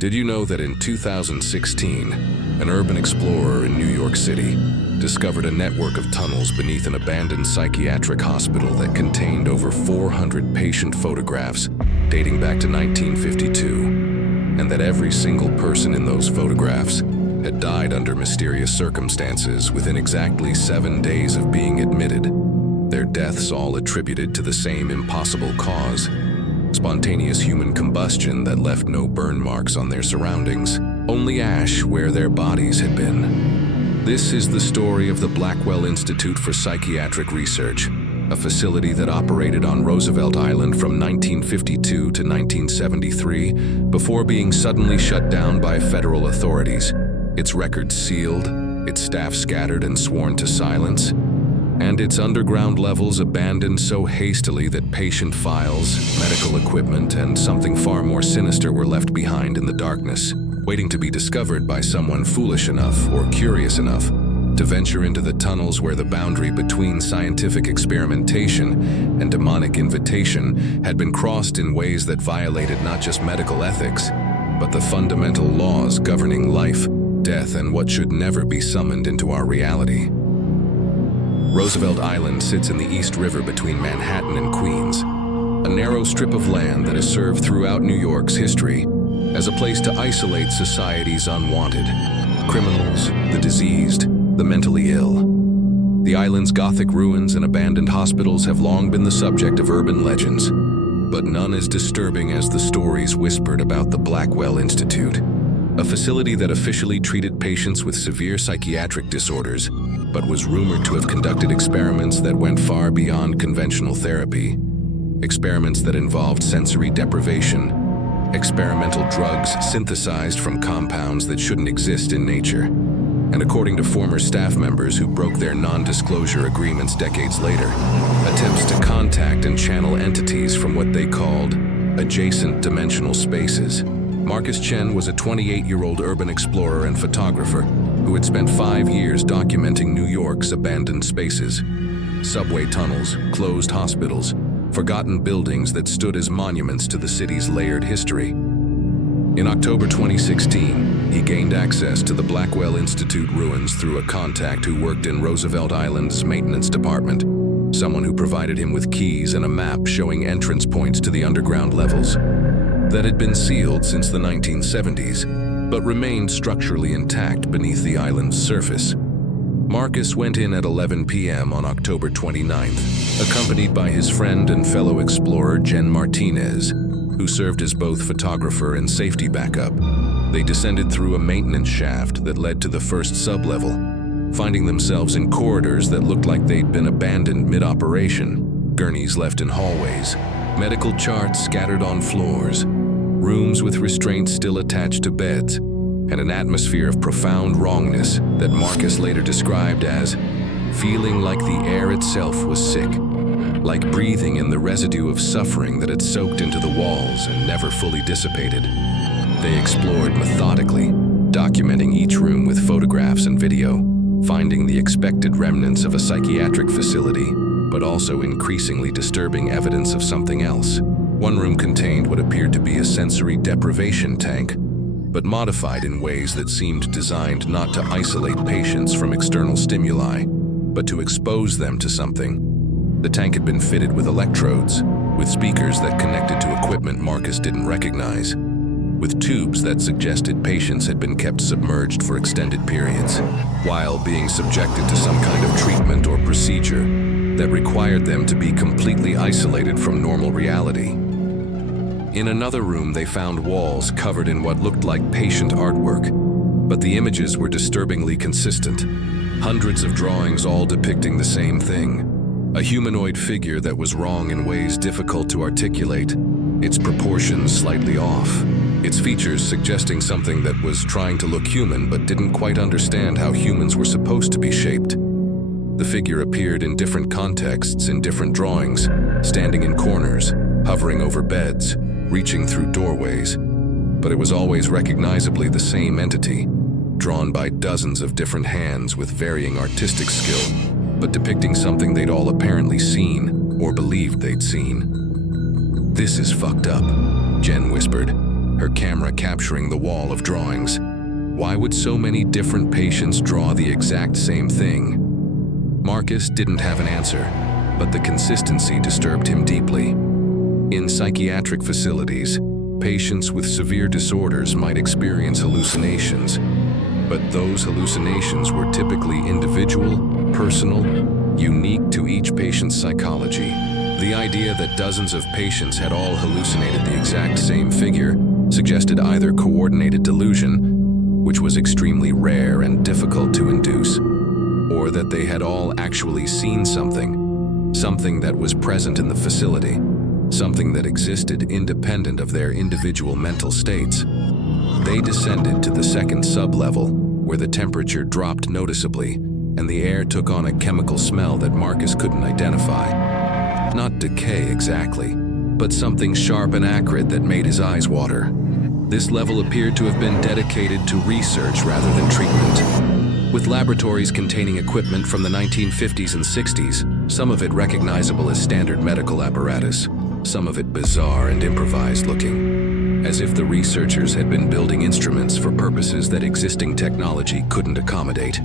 Did you know that in 2016, an urban explorer in New York City discovered a network of tunnels beneath an abandoned psychiatric hospital that contained over 400 patient photographs dating back to 1952, and that every single person in those photographs had died under mysterious circumstances within exactly 7 days of being admitted, their deaths all attributed to the same impossible cause: spontaneous human combustion that left no burn marks on their surroundings, only ash where their bodies had been. This is the story of the Blackwell Institute for Psychiatric Research, a facility that operated on Roosevelt Island from 1952 to 1973 before being suddenly shut down by federal authorities, its records sealed, its staff scattered and sworn to silence, and its underground levels abandoned so hastily that patient files, medical equipment, and something far more sinister were left behind in the darkness, waiting to be discovered by someone foolish enough or curious enough to venture into the tunnels where the boundary between scientific experimentation and demonic invitation had been crossed in ways that violated not just medical ethics, but the fundamental laws governing life, death, and what should never be summoned into our reality. Roosevelt Island sits in the East River between Manhattan and Queens, a narrow strip of land that has served throughout New York's history as a place to isolate society's unwanted, criminals, the diseased, the mentally ill. The island's Gothic ruins and abandoned hospitals have long been the subject of urban legends, but none as disturbing as the stories whispered about the Blackwell Institute, a facility that officially treated patients with severe psychiatric disorders, but was rumored to have conducted experiments that went far beyond conventional therapy. Experiments that involved sensory deprivation, experimental drugs synthesized from compounds that shouldn't exist in nature. And according to former staff members who broke their non-disclosure agreements decades later, attempts to contact and channel entities from what they called adjacent dimensional spaces. Marcus Chen was a 28-year-old urban explorer and photographer who had spent 5 years documenting New York's abandoned spaces. Subway tunnels, closed hospitals, forgotten buildings that stood as monuments to the city's layered history. In October 2016, he gained access to the Blackwell Institute ruins through a contact who worked in Roosevelt Island's maintenance department, someone who provided him with keys and a map showing entrance points to the underground levels that had been sealed since the 1970s, but remained structurally intact beneath the island's surface. Marcus went in at 11 p.m. on October 29th, accompanied by his friend and fellow explorer Jen Martinez, who served as both photographer and safety backup. They descended through a maintenance shaft that led to the first sublevel, finding themselves in corridors that looked like they'd been abandoned mid-operation, gurneys left in hallways, medical charts scattered on floors, rooms with restraints still attached to beds, and an atmosphere of profound wrongness that Marcus later described as feeling like the air itself was sick, like breathing in the residue of suffering that had soaked into the walls and never fully dissipated. They explored methodically, documenting each room with photographs and video, finding the expected remnants of a psychiatric facility, but also increasingly disturbing evidence of something else. One room contained what appeared to be a sensory deprivation tank, but modified in ways that seemed designed not to isolate patients from external stimuli, but to expose them to something. The tank had been fitted with electrodes, with speakers that connected to equipment Marcus didn't recognize, with tubes that suggested patients had been kept submerged for extended periods, while being subjected to some kind of treatment or procedure that required them to be completely isolated from normal reality. In another room, they found walls covered in what looked like patient artwork, but the images were disturbingly consistent. Hundreds of drawings all depicting the same thing. A humanoid figure that was wrong in ways difficult to articulate, its proportions slightly off, its features suggesting something that was trying to look human but didn't quite understand how humans were supposed to be shaped. The figure appeared in different contexts in different drawings, standing in corners, hovering over beds, reaching through doorways, but it was always recognizably the same entity, drawn by dozens of different hands with varying artistic skill, but depicting something they'd all apparently seen or believed they'd seen. "This is fucked up," Jen whispered, her camera capturing the wall of drawings. Why would so many different patients draw the exact same thing? Marcus didn't have an answer, but the consistency disturbed him deeply. In psychiatric facilities, patients with severe disorders might experience hallucinations, but those hallucinations were typically individual, personal, unique to each patient's psychology. The idea that dozens of patients had all hallucinated the exact same figure suggested either coordinated delusion, which was extremely rare and difficult to induce, or that they had all actually seen something that was present in the facility, something that existed independent of their individual mental states. They descended to the second sub-level, where the temperature dropped noticeably, and the air took on a chemical smell that Marcus couldn't identify. Not decay exactly, but something sharp and acrid that made his eyes water. This level appeared to have been dedicated to research rather than treatment. With laboratories containing equipment from the 1950s and 60s, some of it recognizable as standard medical apparatus, some of it bizarre and improvised looking, as if the researchers had been building instruments for purposes that existing technology couldn't accommodate.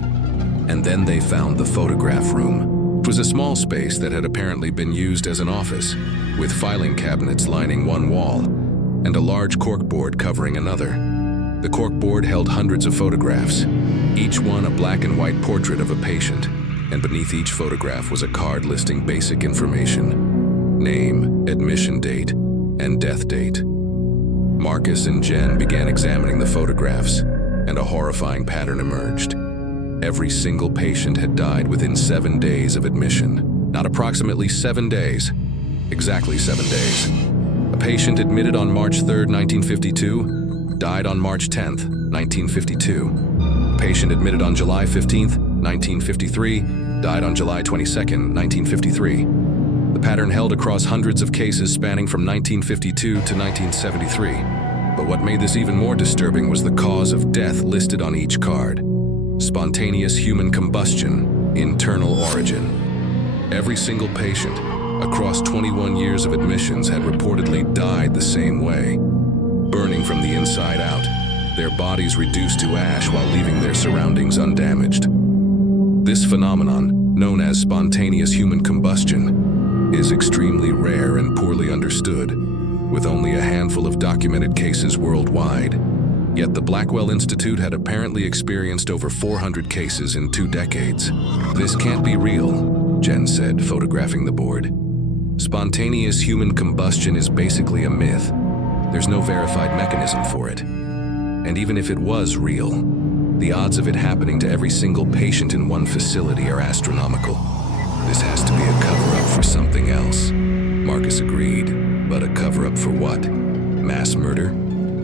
And then they found the photograph room. It was a small space that had apparently been used as an office, with filing cabinets lining one wall, and a large corkboard covering another. The corkboard held hundreds of photographs, each one a black and white portrait of a patient, and beneath each photograph was a card listing basic information: name, admission date, and death date. Marcus and Jen began examining the photographs, and a horrifying pattern emerged. Every single patient had died within 7 days of admission. Not approximately 7 days, exactly 7 days. A patient admitted on March 3, 1952, died on March 10, 1952. A patient admitted on July 15, 1953, died on July 22, 1953. The pattern held across hundreds of cases spanning from 1952 to 1973. But what made this even more disturbing was the cause of death listed on each card: spontaneous human combustion, internal origin. Every single patient, across 21 years of admissions, had reportedly died the same way, burning from the inside out, their bodies reduced to ash while leaving their surroundings undamaged. This phenomenon, known as spontaneous human combustion, is extremely rare and poorly understood, with only a handful of documented cases worldwide. Yet the Blackwell Institute had apparently experienced over 400 cases in 2 decades. "This can't be real," Jen said, photographing the board. "Spontaneous human combustion is basically a myth. There's no verified mechanism for it. And even if it was real, the odds of it happening to every single patient in one facility are astronomical. This has to be a cover-up for something else." Marcus agreed, but a cover-up for what? Mass murder?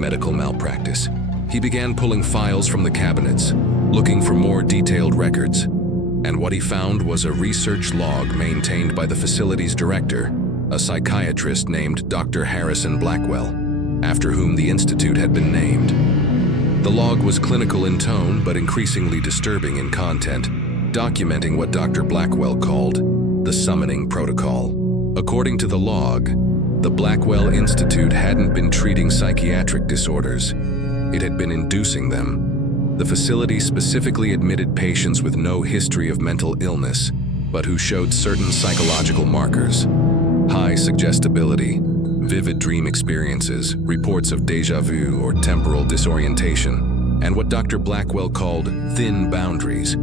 Medical malpractice? He began pulling files from the cabinets, looking for more detailed records. And what he found was a research log maintained by the facility's director, a psychiatrist named Dr. Harrison Blackwell, after whom the institute had been named. The log was clinical in tone, but increasingly disturbing in content, documenting what Dr. Blackwell called the summoning protocol. According to the log, the Blackwell Institute hadn't been treating psychiatric disorders. It had been inducing them. The facility specifically admitted patients with no history of mental illness, but who showed certain psychological markers: high suggestibility, vivid dream experiences, reports of déjà vu or temporal disorientation, and what Dr. Blackwell called thin boundaries,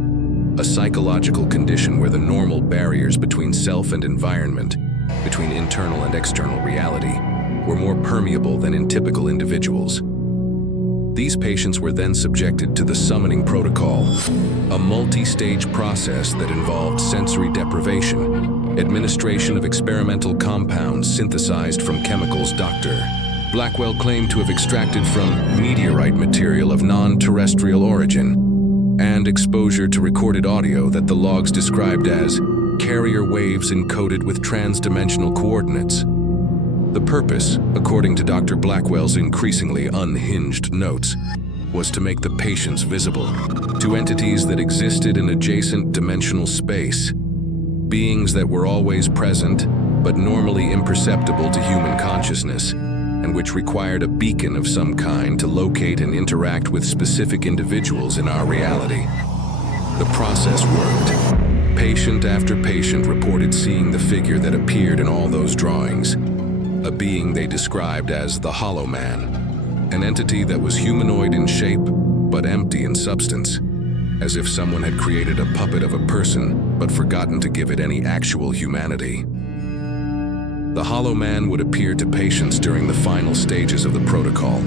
a psychological condition where the normal barriers between self and environment, between internal and external reality, were more permeable than in typical individuals. These patients were then subjected to the summoning protocol, a multi-stage process that involved sensory deprivation, administration of experimental compounds synthesized from chemicals Dr. Blackwell claimed to have extracted from meteorite material of non-terrestrial origin, and exposure to recorded audio that the logs described as carrier waves encoded with trans-dimensional coordinates. The purpose, according to Dr. Blackwell's increasingly unhinged notes, was to make the patients visible to entities that existed in adjacent dimensional space, beings that were always present but normally imperceptible to human consciousness, and which required a beacon of some kind to locate and interact with specific individuals in our reality. The process worked. Patient after patient reported seeing the figure that appeared in all those drawings, a being they described as the Hollow Man, an entity that was humanoid in shape but empty in substance, as if someone had created a puppet of a person but forgotten to give it any actual humanity. The Hollow Man would appear to patients during the final stages of the protocol,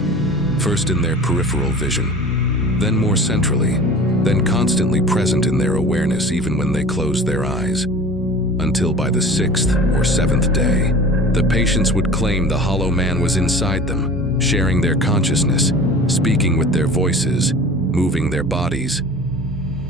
first in their peripheral vision, then more centrally, then constantly present in their awareness even when they closed their eyes, until by the 6th or 7th day, the patients would claim the Hollow Man was inside them, sharing their consciousness, speaking with their voices, moving their bodies.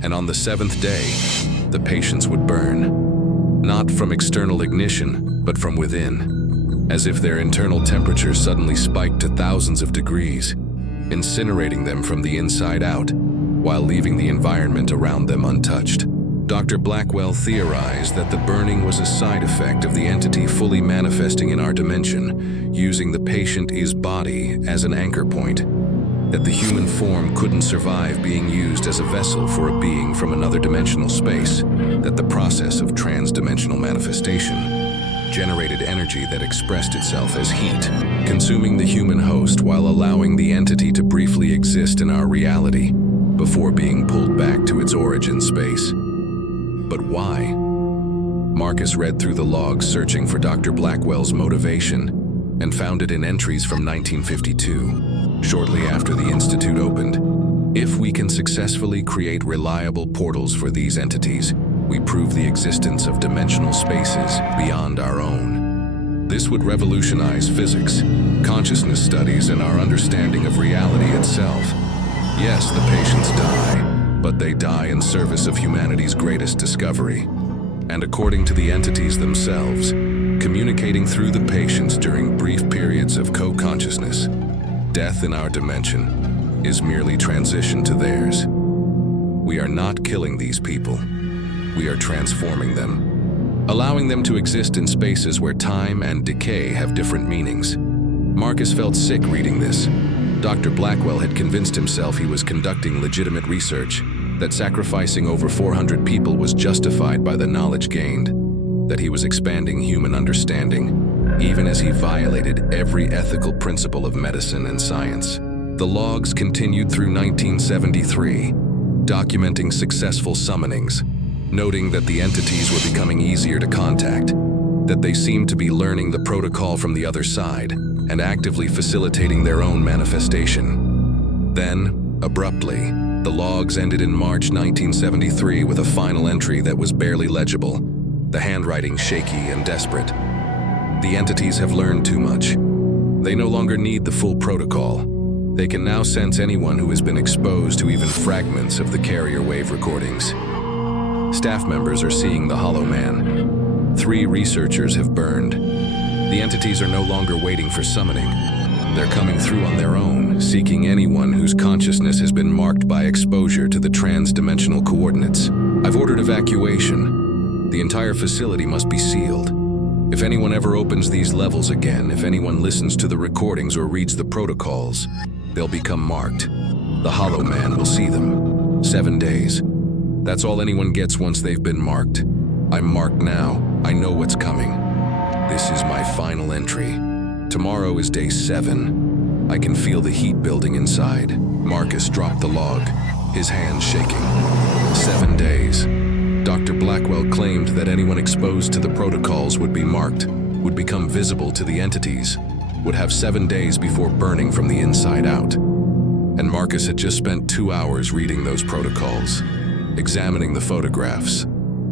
And on the 7th day, the patients would burn, not from external ignition, but from within, as if their internal temperature suddenly spiked to thousands of degrees, incinerating them from the inside out, while leaving the environment around them untouched. Dr. Blackwell theorized that the burning was a side effect of the entity fully manifesting in our dimension, using the patient-is body as an anchor point, that the human form couldn't survive being used as a vessel for a being from another dimensional space, that the process of trans-dimensional manifestation generated energy that expressed itself as heat, consuming the human host while allowing the entity to briefly exist in our reality before being pulled back to its origin space. But why? Marcus read through the logs searching for Dr. Blackwell's motivation and found it in entries from 1952, shortly after the Institute opened. If we can successfully create reliable portals for these entities, we prove the existence of dimensional spaces beyond our own. This would revolutionize physics, consciousness studies, and our understanding of reality itself. Yes, the patients die, but they die in service of humanity's greatest discovery. And according to the entities themselves, communicating through the patients during brief periods of co-consciousness, death in our dimension is merely transition to theirs. We are not killing these people. We are transforming them, allowing them to exist in spaces where time and decay have different meanings. Marcus felt sick reading this. Dr. Blackwell had convinced himself he was conducting legitimate research, that sacrificing over 400 people was justified by the knowledge gained, that he was expanding human understanding, even as he violated every ethical principle of medicine and science. The logs continued through 1973, documenting successful summonings, noting that the entities were becoming easier to contact, that they seemed to be learning the protocol from the other side and actively facilitating their own manifestation. Then, abruptly, the logs ended in March 1973 with a final entry that was barely legible, the handwriting shaky and desperate. The entities have learned too much. They no longer need the full protocol. They can now sense anyone who has been exposed to even fragments of the carrier wave recordings. Staff members are seeing the Hollow Man. 3 researchers have burned. The entities are no longer waiting for summoning. They're coming through on their own, seeking anyone whose consciousness has been marked by exposure to the trans-dimensional coordinates. I've ordered evacuation. The entire facility must be sealed. If anyone ever opens these levels again, if anyone listens to the recordings or reads the protocols, they'll become marked. The Hollow Man will see them. 7 days. That's all anyone gets once they've been marked. I'm marked now. I know what's coming. This is my final entry. Tomorrow is day 7. I can feel the heat building inside. Marcus dropped the log, his hands shaking. 7 days. Dr. Blackwell claimed that anyone exposed to the protocols would be marked, would become visible to the entities, would have 7 days before burning from the inside out. And Marcus had just spent 2 hours reading those protocols, examining the photographs,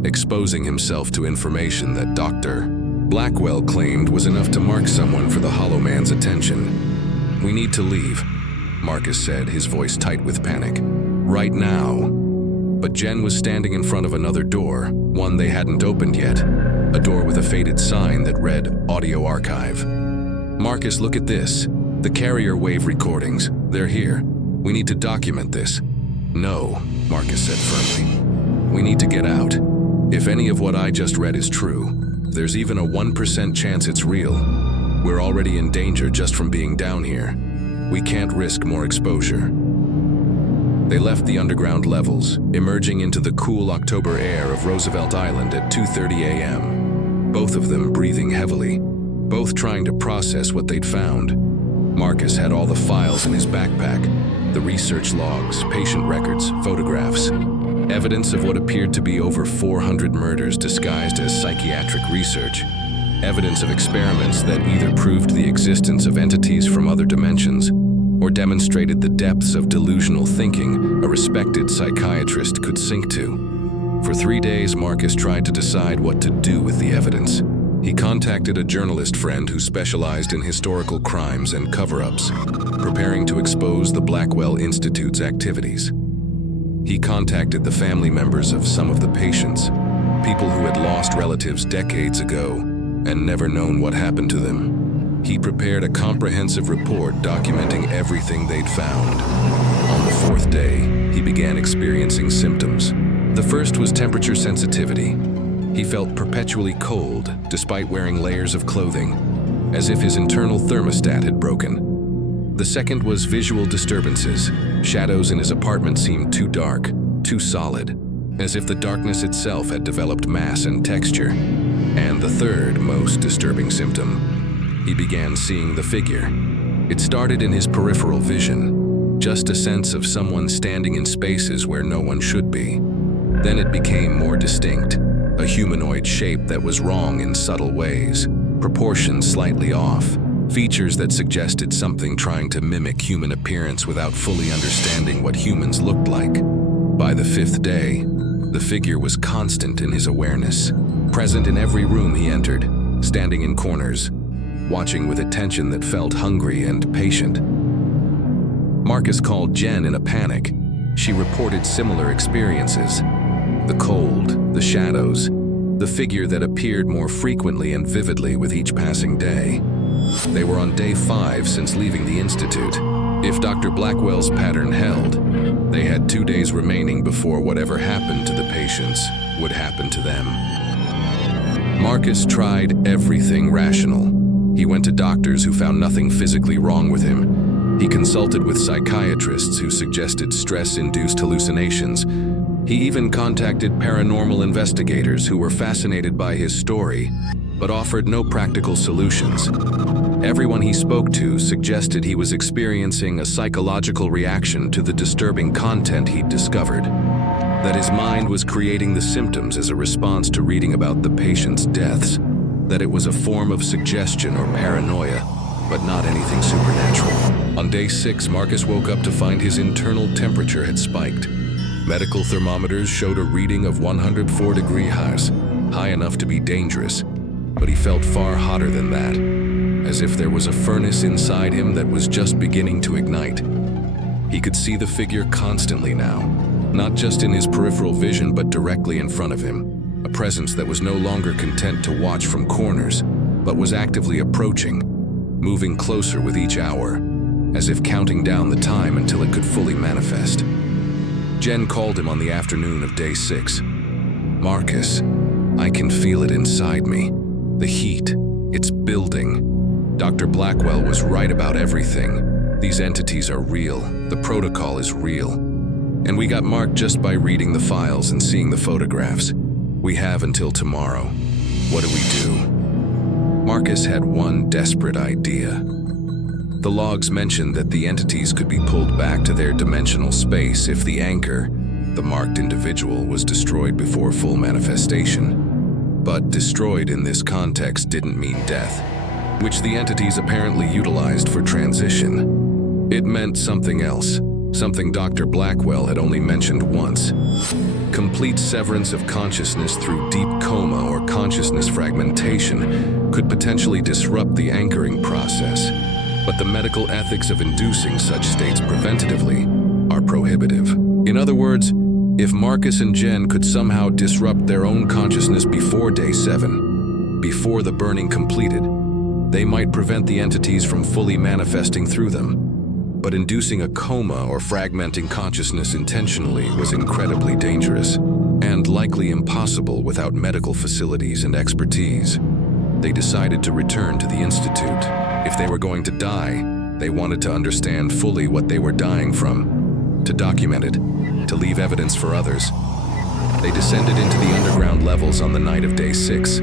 exposing himself to information that Dr. Blackwell claimed was enough to mark someone for the Hollow Man's attention. "We need to leave," Marcus said, his voice tight with panic. "Right now." But Jen was standing in front of another door, one they hadn't opened yet, a door with a faded sign that read Audio Archive. "Marcus, look at this. The carrier wave recordings. They're here. We need to document this." "No," Marcus said firmly. "We need to get out. If any of what I just read is true, there's even a 1% chance it's real. We're already in danger just from being down here. We can't risk more exposure." They left the underground levels, emerging into the cool October air of Roosevelt Island at 2:30 a.m. Both of them breathing heavily, both trying to process what they'd found. Marcus had all the files in his backpack, the research logs, patient records, photographs, evidence of what appeared to be over 400 murders disguised as psychiatric research, evidence of experiments that either proved the existence of entities from other dimensions or demonstrated the depths of delusional thinking a respected psychiatrist could sink to. For 3 days, Marcus tried to decide what to do with the evidence. He contacted a journalist friend who specialized in historical crimes and cover-ups, preparing to expose the Blackwell Institute's activities. He contacted the family members of some of the patients, people who had lost relatives decades ago and never known what happened to them. He prepared a comprehensive report documenting everything they'd found. On the 4th day, he began experiencing symptoms. The first was temperature sensitivity. He felt perpetually cold despite wearing layers of clothing, as if his internal thermostat had broken. The second was visual disturbances. Shadows in his apartment seemed too dark, too solid, as if the darkness itself had developed mass and texture. And the third, most disturbing symptom, he began seeing the figure. It started in his peripheral vision, just a sense of someone standing in spaces where no one should be. Then it became more distinct, a humanoid shape that was wrong in subtle ways, proportions slightly off, features that suggested something trying to mimic human appearance without fully understanding what humans looked like. By the 5th day, the figure was constant in his awareness, present in every room he entered, standing in corners, watching with attention that felt hungry and patient. Marcus called Jen in a panic. She reported similar experiences. The cold, the shadows, the figure that appeared more frequently and vividly with each passing day. They were on day 5 since leaving the Institute. If Dr. Blackwell's pattern held, they had 2 days remaining before whatever happened to the patients would happen to them. Marcus tried everything rational. He went to doctors who found nothing physically wrong with him. He consulted with psychiatrists who suggested stress-induced hallucinations. He even contacted paranormal investigators who were fascinated by his story, but offered no practical solutions. Everyone he spoke to suggested he was experiencing a psychological reaction to the disturbing content he'd discovered, that his mind was creating the symptoms as a response to reading about the patient's deaths, that it was a form of suggestion or paranoia, but not anything supernatural. On day 6, Marcus woke up to find his internal temperature had spiked. Medical thermometers showed a reading of 104 degrees Celsius, high enough to be dangerous, but he felt far hotter than that, as if there was a furnace inside him that was just beginning to ignite. He could see the figure constantly now, not just in his peripheral vision but directly in front of him. A presence that was no longer content to watch from corners, but was actively approaching, moving closer with each hour, as if counting down the time until it could fully manifest. Jen called him on the afternoon of day 6. "Marcus, I can feel it inside me. The heat, it's building. Dr. Blackwell was right about everything. These entities are real, the protocol is real. And we got marked just by reading the files and seeing the photographs. We have until tomorrow. What do we do?" Marcus had one desperate idea. The logs mentioned that the entities could be pulled back to their dimensional space if the anchor, the marked individual, was destroyed before full manifestation. But destroyed in this context didn't mean death, which the entities apparently utilized for transition. It meant something else, something Dr. Blackwell had only mentioned once. Complete severance of consciousness through deep coma or consciousness fragmentation could potentially disrupt the anchoring process, but the medical ethics of inducing such states preventatively are prohibitive. In other words, if Marcus and Jen could somehow disrupt their own consciousness before day 7, before the burning completed, they might prevent the entities from fully manifesting through them. But inducing a coma or fragmenting consciousness intentionally was incredibly dangerous, and likely impossible without medical facilities and expertise. They decided to return to the Institute. If they were going to die, they wanted to understand fully what they were dying from, to document it, to leave evidence for others. They descended into the underground levels on the night of day 6,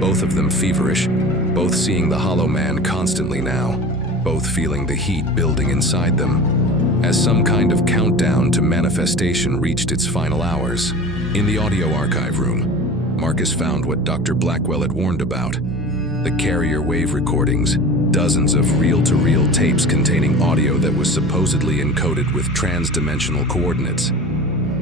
both of them feverish, both seeing the Hollow Man constantly now, both feeling the heat building inside them, as some kind of countdown to manifestation reached its final hours. In the audio archive room, Marcus found what Dr. Blackwell had warned about: the carrier wave recordings, dozens of reel-to-reel tapes containing audio that was supposedly encoded with trans-dimensional coordinates.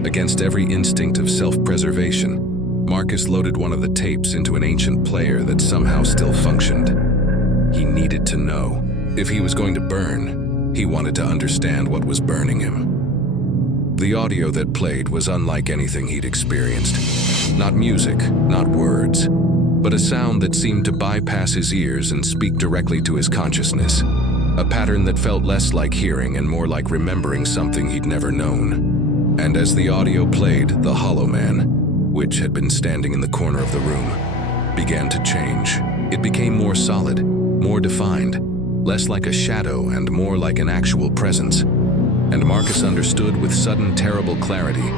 Against every instinct of self-preservation, Marcus loaded one of the tapes into an ancient player that somehow still functioned. He needed to know. If he was going to burn, he wanted to understand what was burning him. The audio that played was unlike anything he'd experienced. Not music, not words, but a sound that seemed to bypass his ears and speak directly to his consciousness. A pattern that felt less like hearing and more like remembering something he'd never known. And as the audio played, the Hollow Man, which had been standing in the corner of the room, began to change. It became more solid, more defined, less like a shadow and more like an actual presence. And Marcus understood with sudden terrible clarity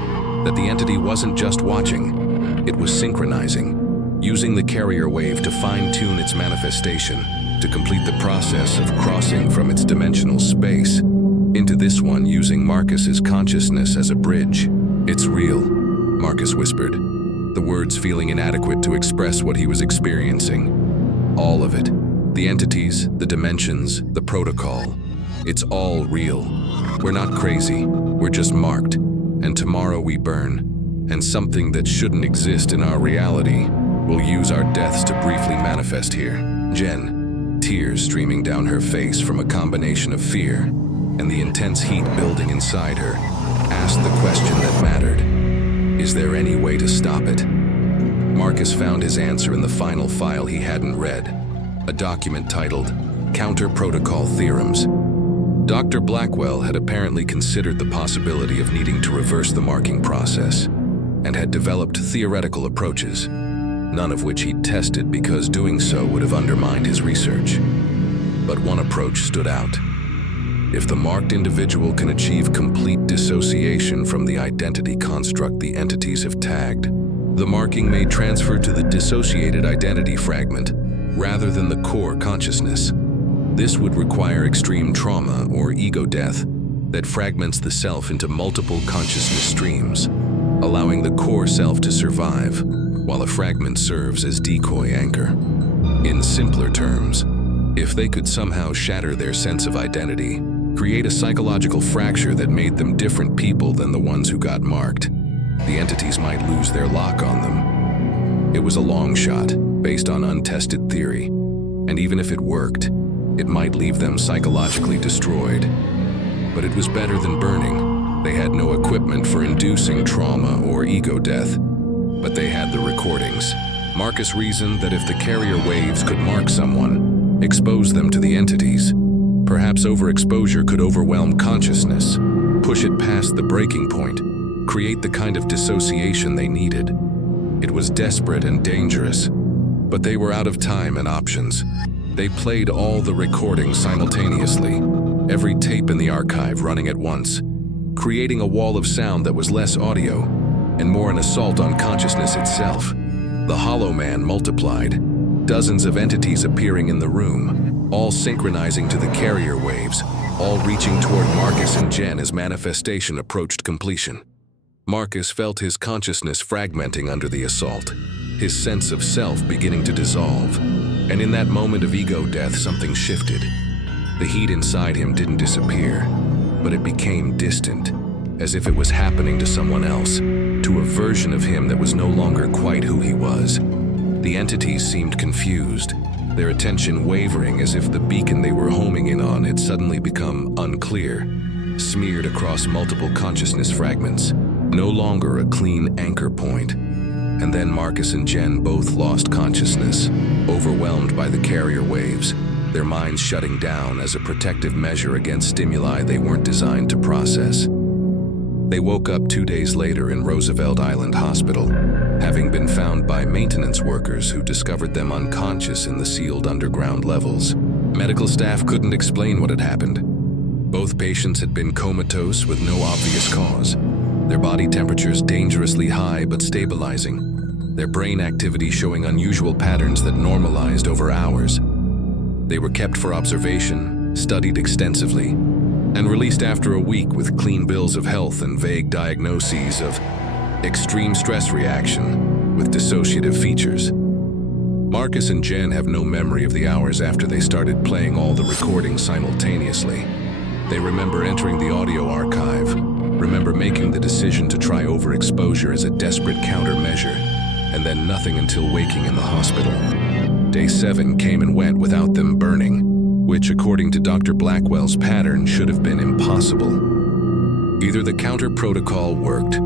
that the entity wasn't just watching, it was synchronizing, using the carrier wave to fine-tune its manifestation, to complete the process of crossing from its dimensional space into this one, using Marcus's consciousness as a bridge. "It's real," Marcus whispered, the words feeling inadequate to express what he was experiencing. All of it. The entities, the dimensions, the protocol. It's all real. We're not crazy. We're just marked. And tomorrow we burn. And something that shouldn't exist in our reality will use our deaths to briefly manifest here. Jen, tears streaming down her face from a combination of fear and the intense heat building inside her, asked the question that mattered. Is there any way to stop it? Marcus found his answer in the final file he hadn't read, a document titled Counter Protocol Theorems. Dr. Blackwell had apparently considered the possibility of needing to reverse the marking process, and had developed theoretical approaches, none of which he'd tested because doing so would have undermined his research. But one approach stood out. If the marked individual can achieve complete dissociation from the identity construct the entities have tagged, the marking may transfer to the dissociated identity fragment rather than the core consciousness. This would require extreme trauma or ego death that fragments the self into multiple consciousness streams, allowing the core self to survive, while a fragment serves as decoy anchor. In simpler terms, if they could somehow shatter their sense of identity, create a psychological fracture that made them different people than the ones who got marked, the entities might lose their lock on them. It was a long shot, based on untested theory, and even if it worked, it might leave them psychologically destroyed. But it was better than burning. They had no equipment for inducing trauma or ego death, but they had the recordings. Marcus reasoned that if the carrier waves could mark someone, expose them to the entities, perhaps overexposure could overwhelm consciousness, push it past the breaking point, create the kind of dissociation they needed. It was desperate and dangerous, but they were out of time and options. They played all the recordings simultaneously, every tape in the archive running at once, creating a wall of sound that was less audio and more an assault on consciousness itself. The Hollow Man multiplied, dozens of entities appearing in the room, all synchronizing to the carrier waves, all reaching toward Marcus and Jen as manifestation approached completion. Marcus felt his consciousness fragmenting under the assault, his sense of self beginning to dissolve. And in that moment of ego death, something shifted. The heat inside him didn't disappear, but it became distant, as if it was happening to someone else, to a version of him that was no longer quite who he was. The entities seemed confused, their attention wavering as if the beacon they were homing in on had suddenly become unclear, smeared across multiple consciousness fragments, no longer a clean anchor point. And then Marcus and Jen both lost consciousness, overwhelmed by the carrier waves, their minds shutting down as a protective measure against stimuli they weren't designed to process. They woke up 2 days later in Roosevelt Island Hospital, having been found by maintenance workers who discovered them unconscious in the sealed underground levels. Medical staff couldn't explain what had happened. Both patients had been comatose with no obvious cause, their body temperatures dangerously high but stabilizing, their brain activity showing unusual patterns that normalized over hours. They were kept for observation, studied extensively, and released after a week with clean bills of health and vague diagnoses of extreme stress reaction with dissociative features. Marcus and Jen have no memory of the hours after they started playing all the recordings simultaneously. They remember entering the audio archive, remember making the decision to try overexposure as a desperate countermeasure, and then nothing until waking in the hospital. Day 7 came and went without them burning, which, according to Dr. Blackwell's pattern, should have been impossible. Either the counter protocol worked,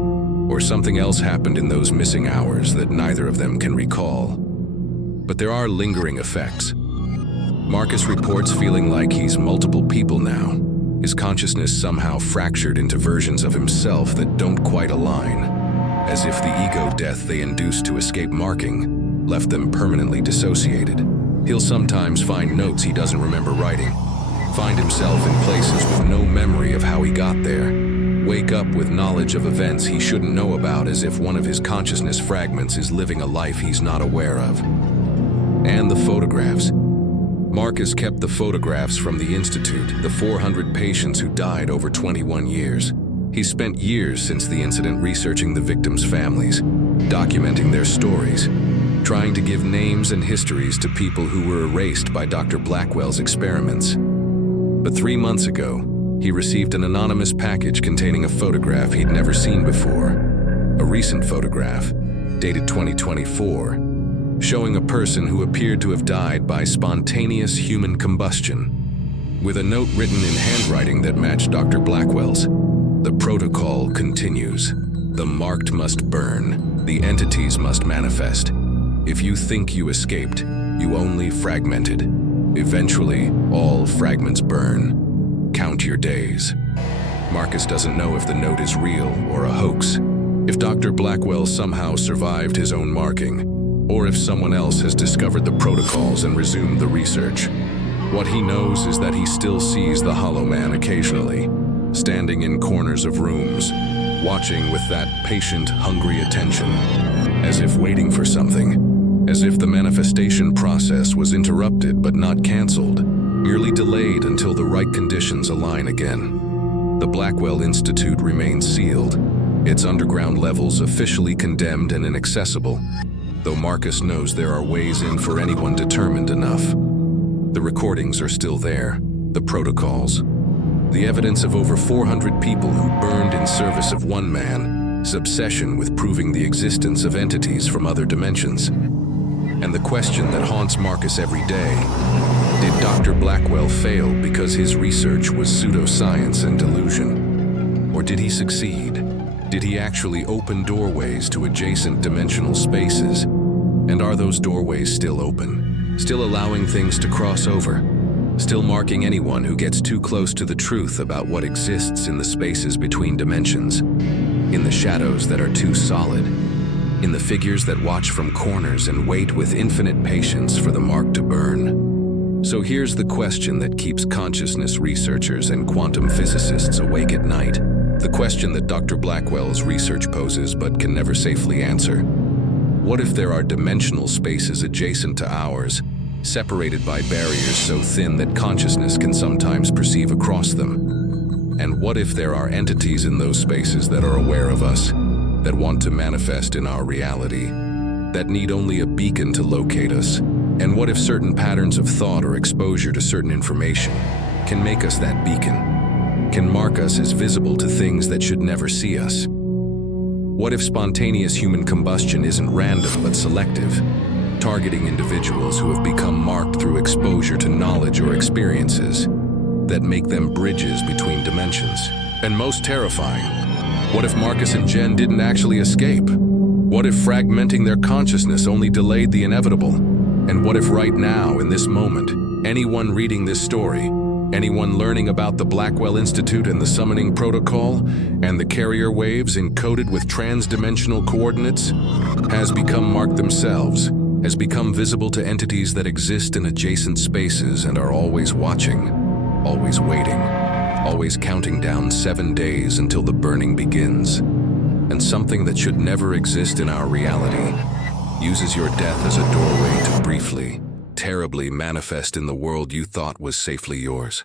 or something else happened in those missing hours that neither of them can recall. But there are lingering effects. Marcus reports feeling like he's multiple people now, his consciousness somehow fractured into versions of himself that don't quite align, as if the ego death they induced to escape marking left them permanently dissociated. He'll sometimes find notes he doesn't remember writing, find himself in places with no memory of how he got there, wake up with knowledge of events he shouldn't know about as if one of his consciousness fragments is living a life he's not aware of. And the photographs. Marcus kept the photographs from the Institute, the 400 patients who died over 21 years. He spent years since the incident researching the victims' families, documenting their stories, trying to give names and histories to people who were erased by Dr. Blackwell's experiments. But 3 months ago, he received an anonymous package containing a photograph he'd never seen before. A recent photograph, dated 2024, showing a person who appeared to have died by spontaneous human combustion, with a note written in handwriting that matched Dr. Blackwell's. The protocol continues. The marked must burn. The entities must manifest. If you think you escaped, you only fragmented. Eventually, all fragments burn. Count your days. Marcus doesn't know if the note is real or a hoax, if Dr. Blackwell somehow survived his own marking, or if someone else has discovered the protocols and resumed the research. What he knows is that he still sees the Hollow Man occasionally, standing in corners of rooms, watching with that patient, hungry attention, as if waiting for something, as if the manifestation process was interrupted but not canceled, merely delayed until the right conditions align again. The Blackwell Institute remains sealed, its underground levels officially condemned and inaccessible, though Marcus knows there are ways in for anyone determined enough. The recordings are still there, the protocols, the evidence of over 400 people who burned in service of one man, his obsession with proving the existence of entities from other dimensions. And the question that haunts Marcus every day, did Dr. Blackwell fail because his research was pseudoscience and delusion? Or did he succeed? Did he actually open doorways to adjacent dimensional spaces? And are those doorways still open? Still allowing things to cross over? Still marking anyone who gets too close to the truth about what exists in the spaces between dimensions? In the shadows that are too solid? In the figures that watch from corners and wait with infinite patience for the mark to burn? So here's the question that keeps consciousness researchers and quantum physicists awake at night. The question that Dr. Blackwell's research poses but can never safely answer. What if there are dimensional spaces adjacent to ours, separated by barriers so thin that consciousness can sometimes perceive across them? And what if there are entities in those spaces that are aware of us, that want to manifest in our reality, that need only a beacon to locate us? And what if certain patterns of thought or exposure to certain information can make us that beacon? Can mark us as visible to things that should never see us? What if spontaneous human combustion isn't random but selective, targeting individuals who have become marked through exposure to knowledge or experiences that make them bridges between dimensions? And most terrifying, what if Marcus and Jen didn't actually escape? What if fragmenting their consciousness only delayed the inevitable? And what if right now, in this moment, anyone reading this story Anyone learning about the Blackwell Institute and the summoning protocol and the carrier waves encoded with trans-dimensional coordinates has become marked themselves, has become visible to entities that exist in adjacent spaces and are always watching, always waiting, always counting down 7 days until the burning begins. And something that should never exist in our reality uses your death as a doorway to briefly, terribly manifest in the world you thought was safely yours.